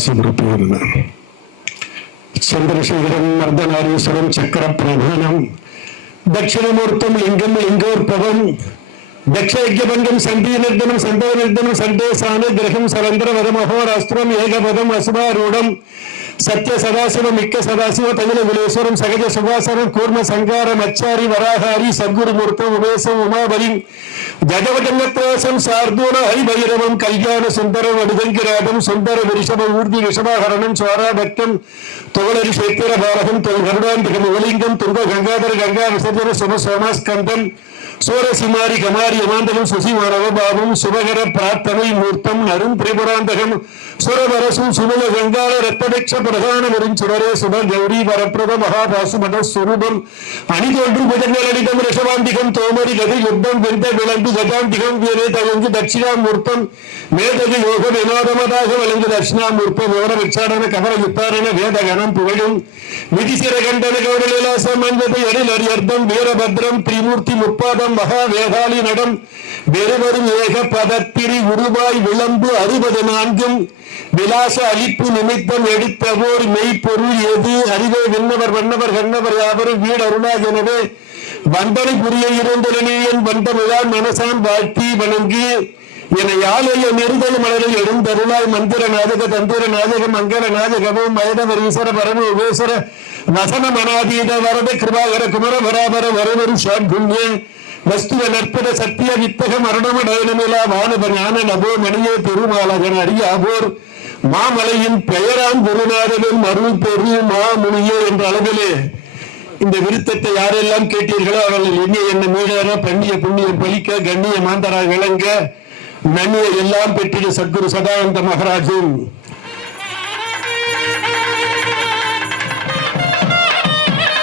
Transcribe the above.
वासीवृत्तिवर्ण चंद्रशेखरं मर्दनारीश्वरं चक्रप्रधानं दक्षिणमूर्तं लिंगं लिंगोद्भवं दक्षयज्ञभंगं सन्धिनिर्धनं सन्धवनिर्धनं सन्देशान ग्रहं सलंद्रवदमहोरास्त्रम् एकपदम् असुभारूढं सत्य सदाशिव मिक्क सदाशिव तमिल विलेश्वरम सगज सुभासरम कूर्म संगारम अच्छारी वराहारी सद्गुरुमूर्त उमेशम उमाबली जगवजन्मत्वासम शार्दूल हरिभैरवम कल्याण सुंदरम अडुगंगिरादम सुंदर वृषभ ऊर्धि वृषभाहरणम स्वाराभक्तम तोलरि क्षेत्र बालकम गरुडांतिकम उलिंगम तुंग गंगाधर गंगा विसर्जन शुभ सोमास्कंदम सूरसिमारी कमारी यमांतकम सुशिमानव बाबुम शुभकर प्रार्थनै मूर्तम नरुं त्रिपुरांतकम सुरवरसु सुमल गंगाल रक्तदक्ष प्रधान वरुंचुररे शुभ गौरी वरप्रद महाभासुमद स्वरूपम अनितोंडु भुजंगललितम ऋषभांतिकम तोमरि गति युद्धम विंद विलंबु गजांतिकम वीरेतयंगि दक्षिणामूर्तम मेदगि योग विनोदमदाग वलंगि दक्षिणामूर्तम विवर विचारण कमल युत्तारण वेद गणं पुगळुम विधिसिर गंडन गौडलीलास मंजत यडिलर्यर्धम वीरभद्रम त्रिमूर्ति मुप्पादम महावेदालि नடம் வெறுவரும் ஏக பதத்திரி உருவாய் விளம்பு 64 விலாச அளிப்பு நிமித்தம் எடுத்தவோர் மெய்ப்பொருள் எது அறிவே விண்ணவர் வண்ணவர் கண்ணவர் யாவரும் வீடு அருளாகெனவே வந்தனை புரிய இருந்தொழியன் வந்தமிழான் மனசான் வாழ்த்தி வணங்கி என யாழைய நெருதல் மலரில் எழுந்தருளாய் மந்திர நாதக தந்திர நாதக மங்கள நாதகமும் மயதவர் ஈஸ்வர பரம உபேஸ்வர வசன மனாதீத வரத கிருபாகர குமர பராபர வரவரு ஷாட்குண்ய வஸ்துவ நற்பத சத்திய வித்தக மரணம டயனமிலா வானவ ஞான நபோ மணியே பெருமாளகன் அறியாபோர் மாமலையின் பெயரான் குருநாதனின் அருள் பெரு மாமுனியே என்ற அளவிலே இந்த விருத்தத்தை யாரெல்லாம் கேட்டீர்களோ அவர்கள் எண்ணிய என்ன மீளர பண்ணிய புண்ணியம் பலிக்க கண்ணிய மாந்தரா விளங்க நன்னியை எல்லாம் பெற்றிட சத்குரு சதானந்த மகாராஜும்